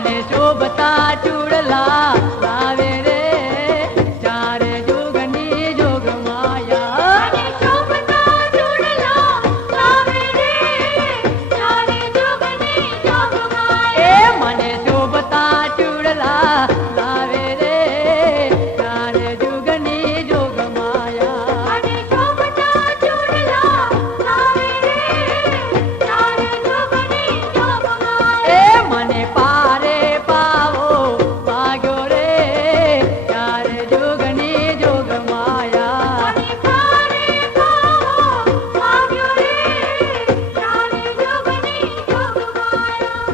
મને શોભતા ચૂડલા લાવે રે ચારે જોગની જોગ માયા મને શોભતા ચૂડલા લાવે રે ચારે જોગની જોગ માયા એ મને શોભતા ચૂડલા લાવે રે ચારે જોગની જોગ માયા મને શોભતા ચૂડલા લાવે રે ચારે જોગની જોગ માયા એ મને પારે પાવો ભાગ્યો રે ચારે જોગની જોગ માયા મને પારે પાવો ભાગ્યો રે ચારે જોગની જોગ માયા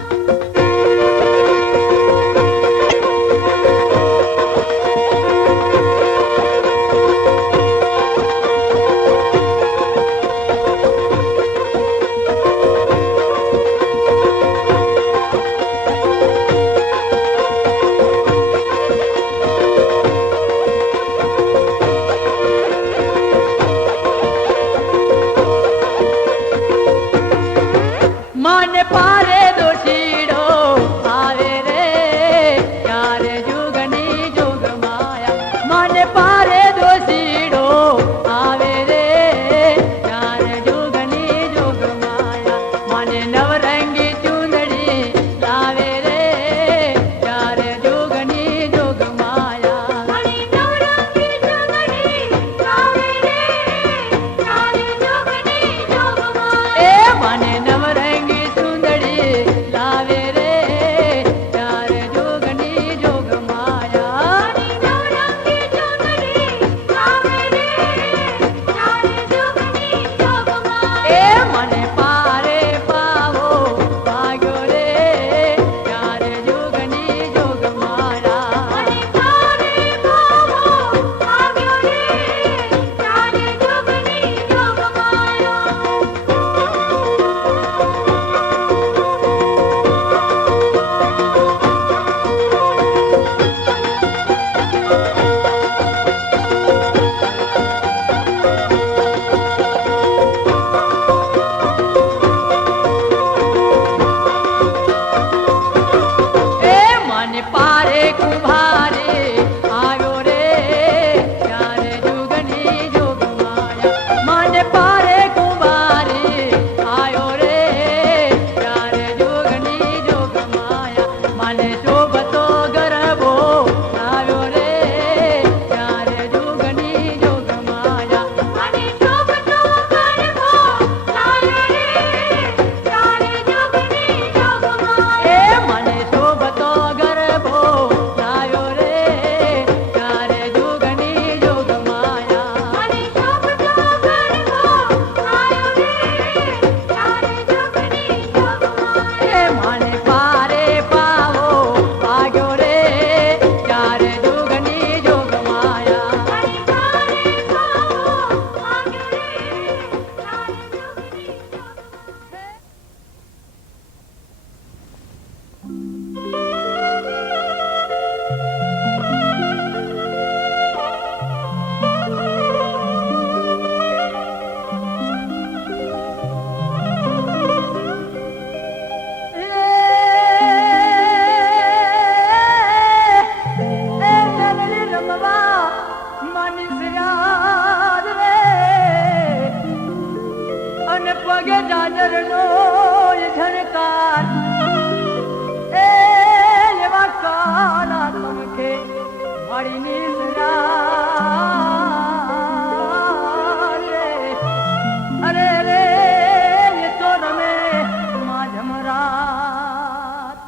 મને પારે દોશીડો આવે રે ચારે જોગની જોગ માયા મને પારે દોશીડો આવે રે ચારે જોગની જોગ માયા મને નવરંગી ચૂંદડી લાવે રે ચારે જોગની જોગ માયા મને નવરંગી ચૂંદડી લાવે રે ચારે જોગની જોગ માયા એ મને નવરંગી ચૂંદડી લાવે રે ચારે જોગની જોગ માયા મને નવરંગી ચૂંદડી લાવે રે ચારે જોગની જોગ માયા એ મને પારે પાવો ભાગ્યો રે ચારે જોગની જોગ માયા મને પારે પાવો ભાગ્યો રે ચારે જોગની જોગ માયા એ મને પારે કુભારે આવ્યો રે ચારે જોગની જોગ માયા મને પારે કુભારે આવ્યો રે ચારે જોગની જોગ માયા મને શોભતો ગરબો લાવ્યો રે ચારે જોગની જોગ માયા મને શોભતો ગરબો લાવ્યો રે ચારે જોગની જોગ માયા એ મને શોભતો ગરબો લાવ્યો રે ચારે જોગની જોગ માયા મને શોભતો ગરબો લાવ્યો રે ચારે જોગની જોગ માયા એ મને પારે પાવો ભાગ્યો રે ચારે જોગની જોગ માયા મને પારે પાવો ભાગ્યો રે ચારે જોગની જોગ પગે જાજરનો ઝણકાર એ એવા કાલા તમકે મારી નિંદ્રા રે અરે રે એ તો રમે માધમરાત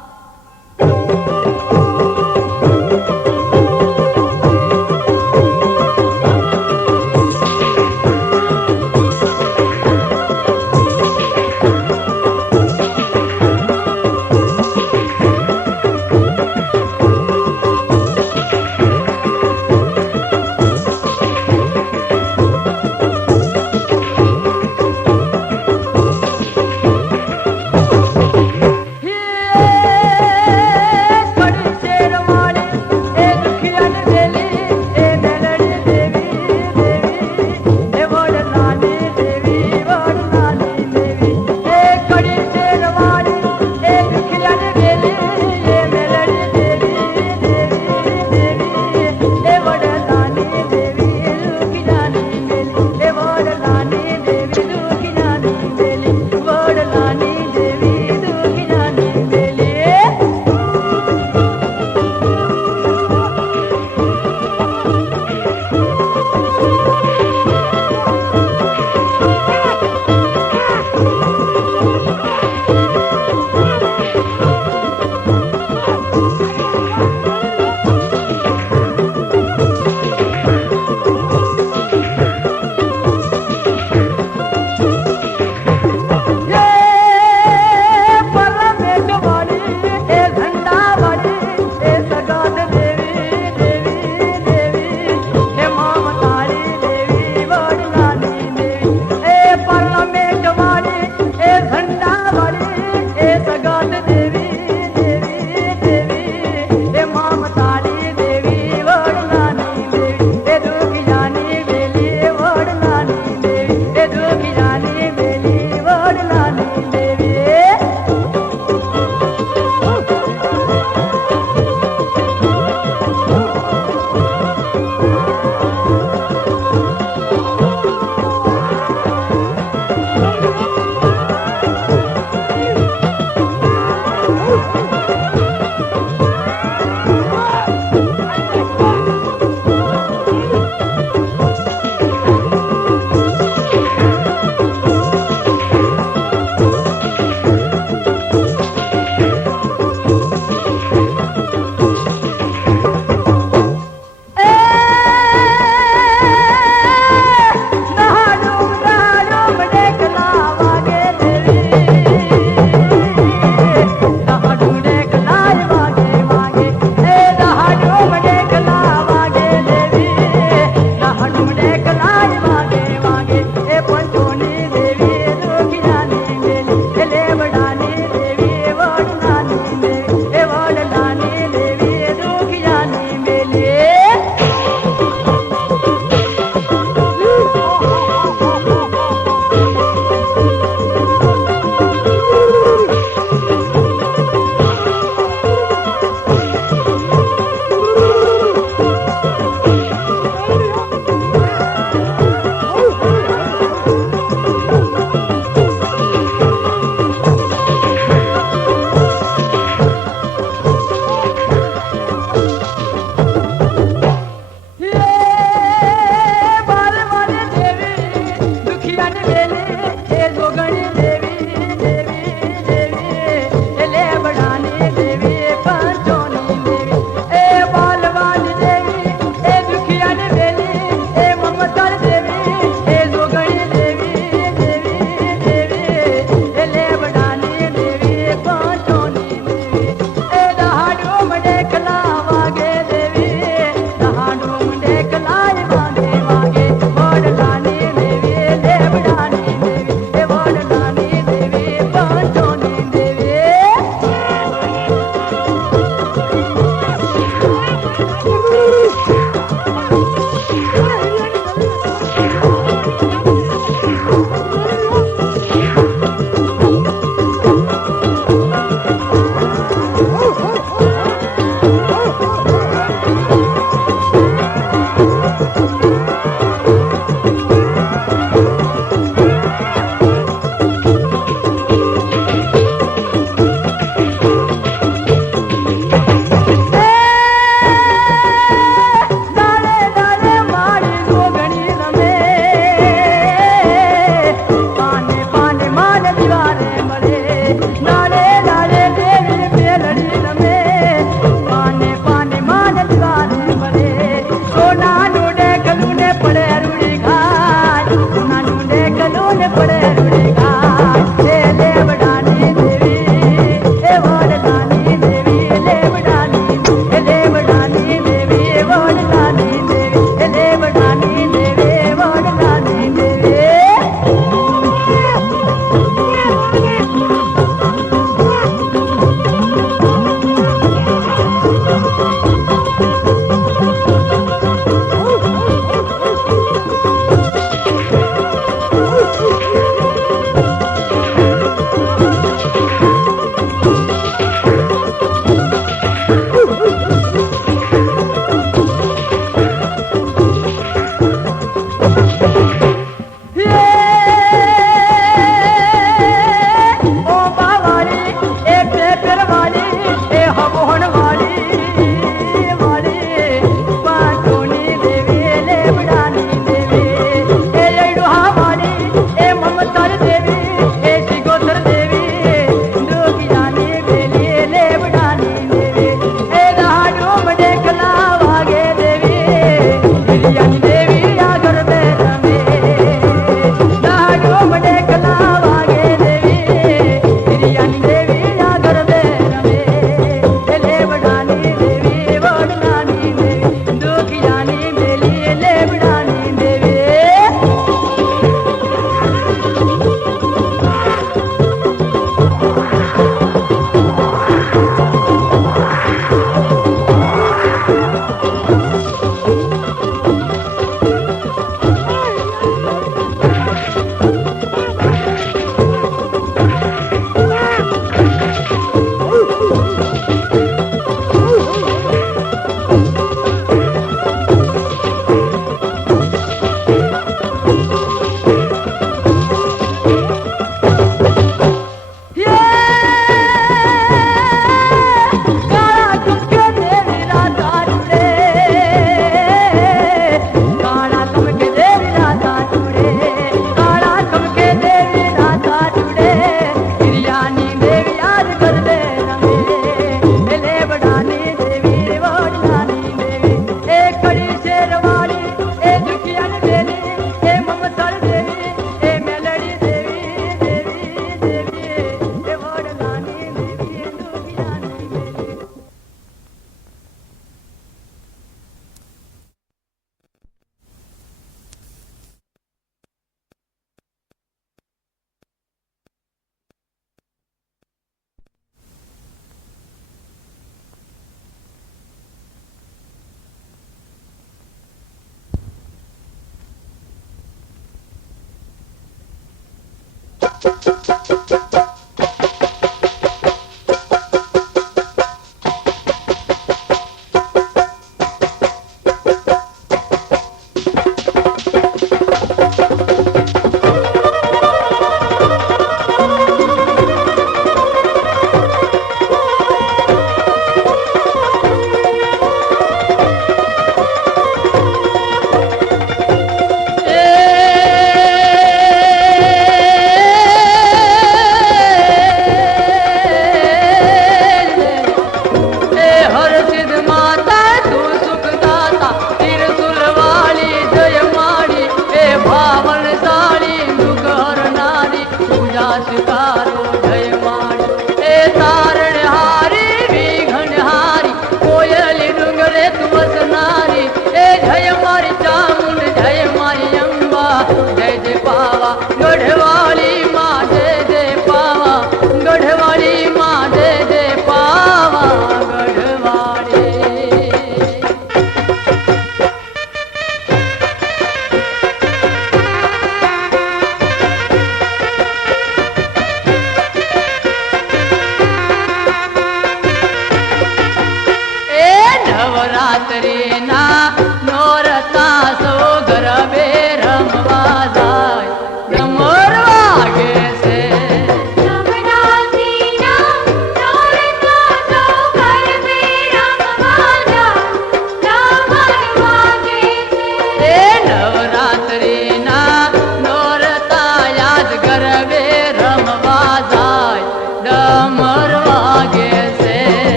એ મેલે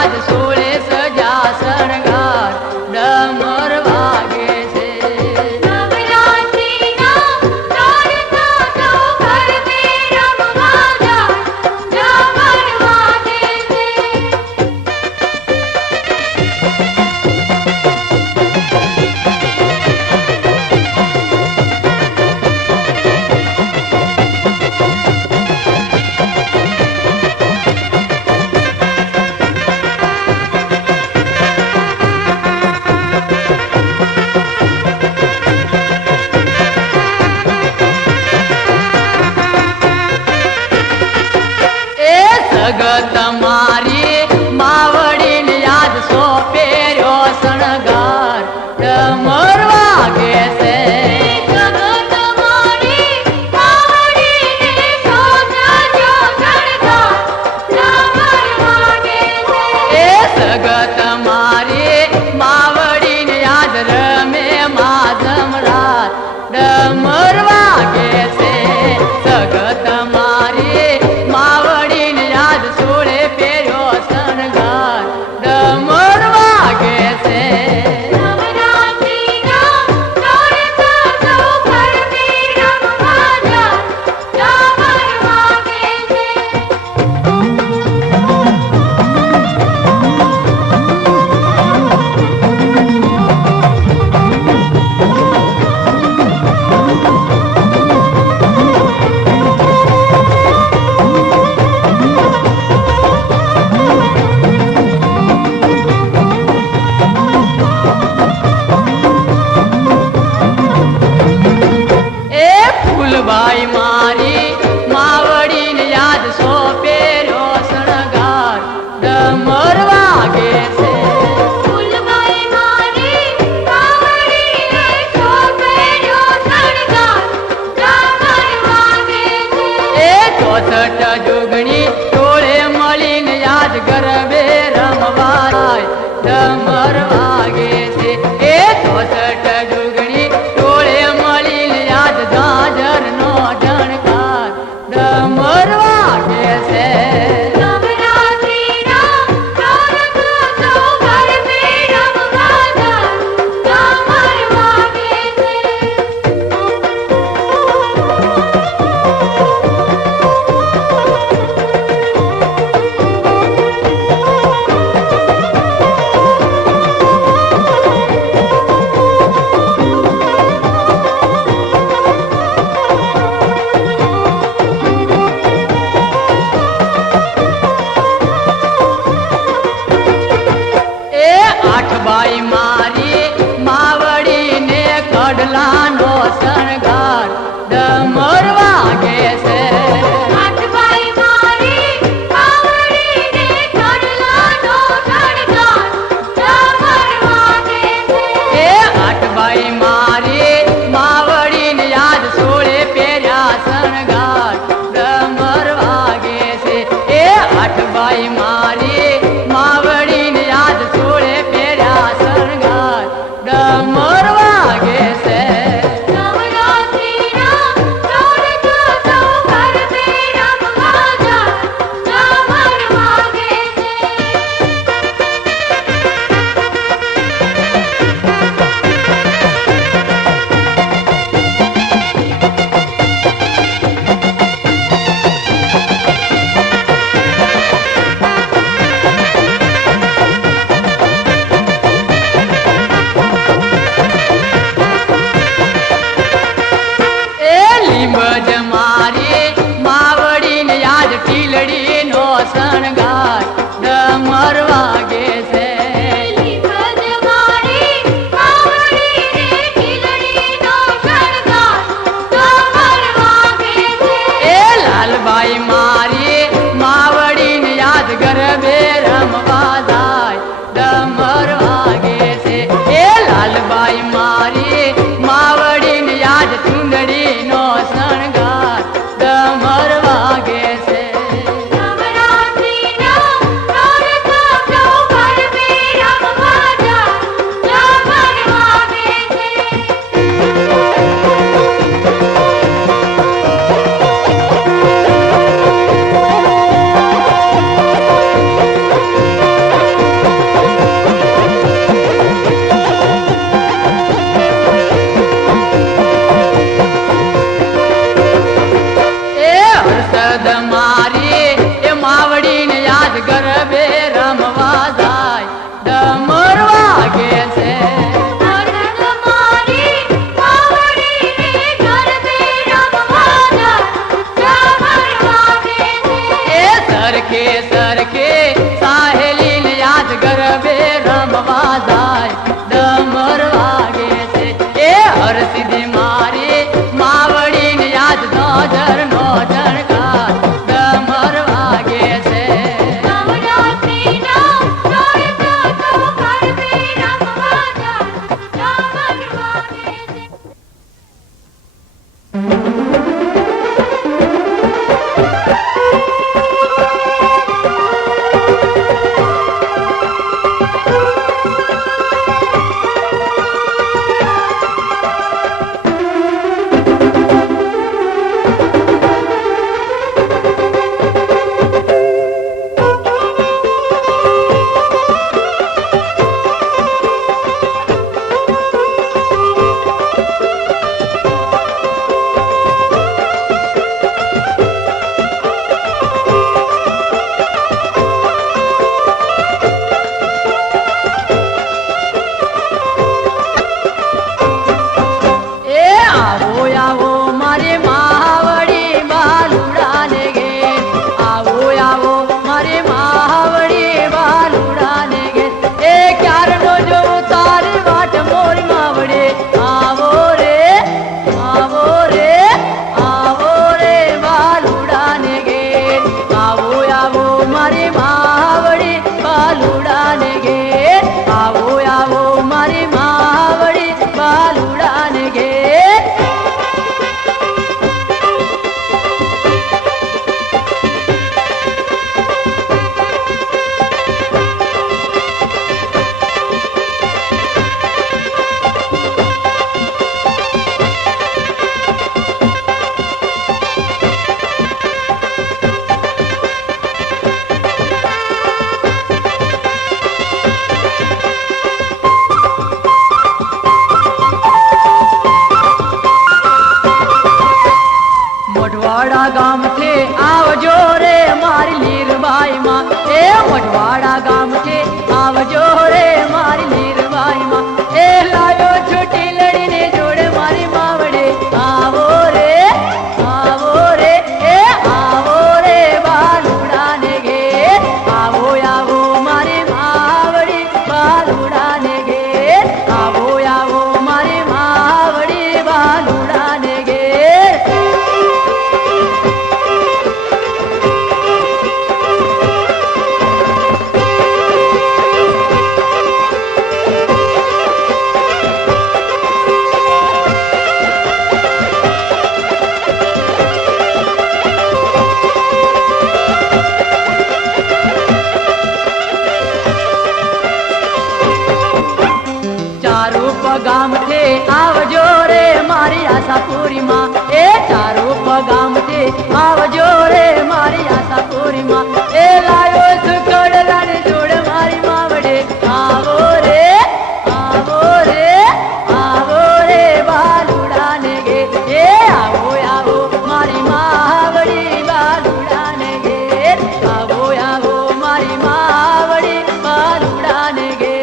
आज ડમર વાગે છે એ 64 ડુગણી ટોળે મળીને યાદ ઝાંઝરનો ઝણકાર ડમર વાગે છે નવરાત્રિના ચોરસ સો ઘર મે રમવા જાય ડમર વાગે છે એ આઠબાઈ મારી માવડીને કડલાનો શણગાર ડમર વાગે છે આઠબાઈ મારી કાવડીને કડલાનો શણગાર ડમર વાગે છે એ આઠબાઈ મારી માવડીને યાદ સોળે પહેર્યા શણગાર ડમર વાગે છે એ આઠબાઈ મારી માવડીને યાદ સોળે પહેર્યા શણગાર ડમર વાગે છે નવરાત્રિના ચોરસ સો ઘર મે રમવા જાય ડમર વાગે છે એ લીંબજ મારી માવડીને યાદ ટીલડીનો શણગાર ડમર વાગે છે લીંબજ મારી કાવડીને ટીલડીનો શણગાર ડમર વાગે છે એ લાલબાઈ મારી માવડીને યાદ ગરબે રમવા જાય ડમર વાગે છે એ લાલબાઈ મારી માવડીને યાદ ચુંદડીનો શણગાર ડમર વાગે છે નવરાત્રિના ચોરસ પગામથી આવજો રે મારી આશાપુરીમાં એ ચારો પગામથી આવજો રે મારી આશાપુરીમાં એ લાયો છું કડલાની જોડ મારી માવડે આવો રે આવો રે આવો રે બાલુડાને ગે એ આવો આવો મારી માવડી બાલુડાને ગે આવો આવો મારી માવડી બાલુડાને ઘેર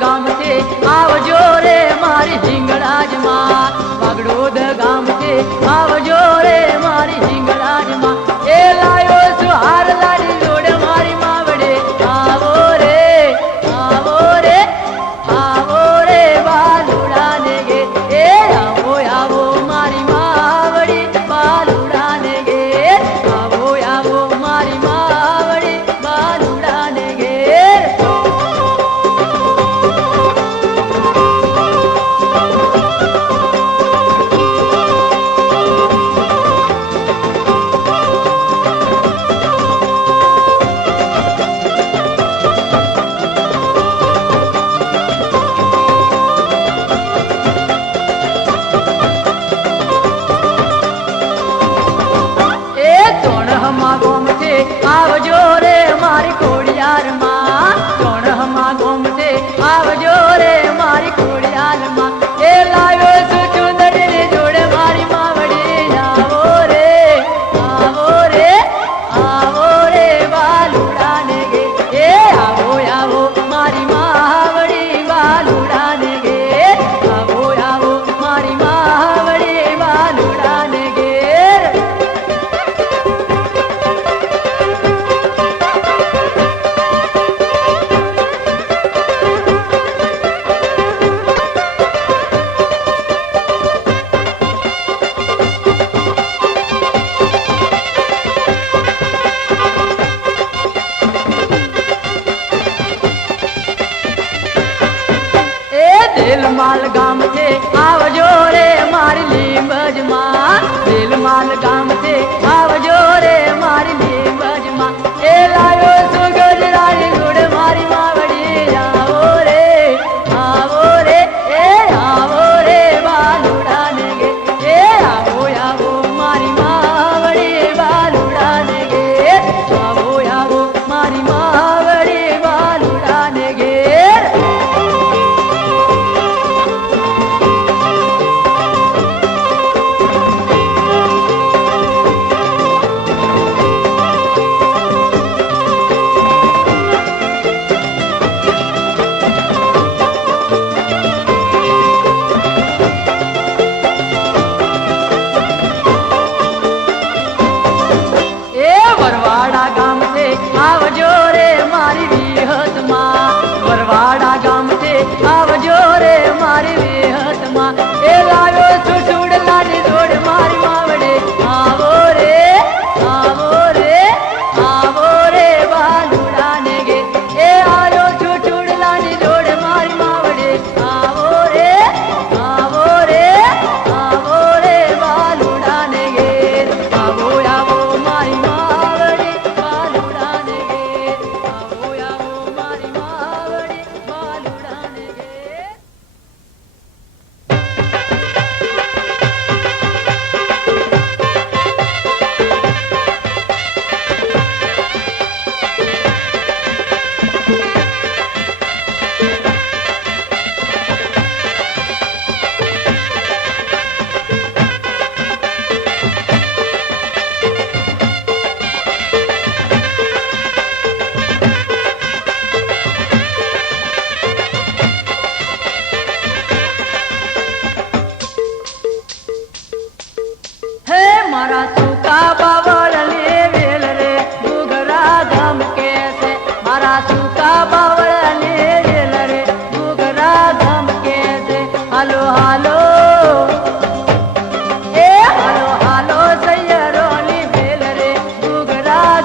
ગામથી આવજો રે મારી હિંગળાજમાં વાગડોદ ગામથી આવજો રે મારી હિંગળાજમાં એ લાયો છું હાર લાડી જોડે મારી માવડે આવો રે આવો રે આવો રે બાલુડાને ગે એ આવો આવો મારી માવડી બાલુડાને ગે આવો આવો મારી માવડી બાલુડાને ઘેર આવજો રે મારી ખોડિયારમાં ચોણહમાં ગોમથી આવજો રે મારી ખોડિયારમાં એ લાવ્યો છું ચુંદડીની જોડે મારી માવડી આવો રે આવો રે આવો રે બાલુડાને ગે એ આવો આવો મારી માવડી બાલુડાને ગે આવો આવો મારી માવડી બાલુડાને ઘેર દિલમાલ ગામથી આવજો રે મારી લીંબજમાં દિલમાલ ગામથી આવજો રે મારી લીંબજમાં એ લાયો છું ગજરાની જોડે મારી માવડી આવો રે આવો રે એ આવો રે બાલુડાને ગે એ આવો આવો મારી માવડી બાલુડાને ગે આવો આવો મારી માવડી બાલુડાને ઘેર આવજો રે મારી વિહતમાં વરવાડા ગામથી આવજો રે મારી વિહતમાં એ લાવ્યો છું ચૂડલાની જોડ મારી માવડે આવો રે આવો રે આવો રે બાલુડાને ગે એ આવ્યો છું ચૂડલાની જોડ મારી માવડે આવો રે આવો રે આવો રે બાલુડાને ગે આવો આવો મારી માવડી બાલુડાને આવો આવો મારી માવડી બાલુડાને ગે મારા સુકા બાવળ ને વેલ રે ઘૂઘરા ગામ કે છે મારા સુકા બાવળ ને વેલ રે ઘૂઘરા ગામ કે છે હાલો હાલો એ હાલો હાલો સૈયરો ની વેલ રે ઘૂઘરા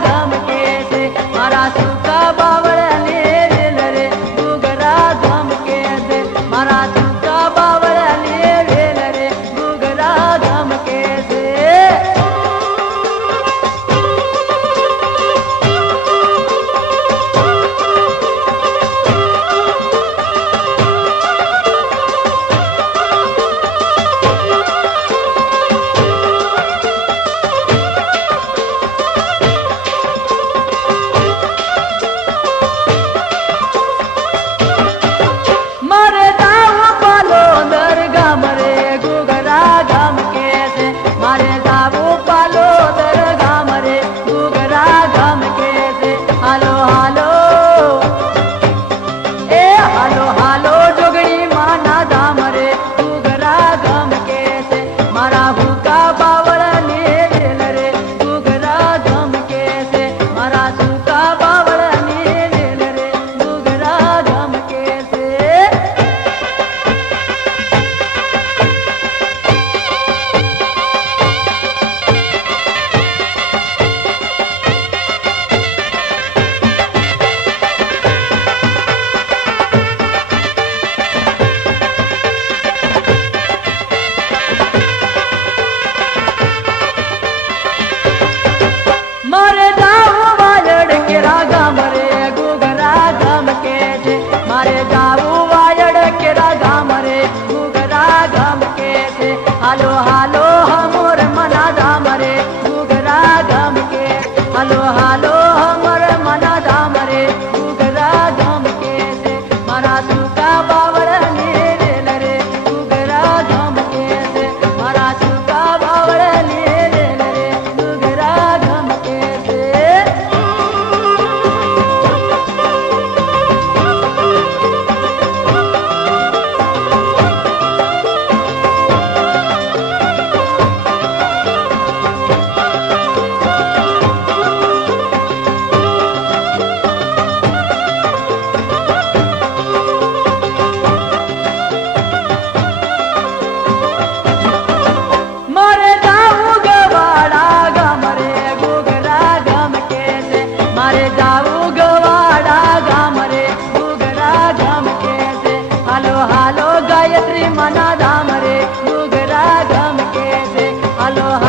હાલો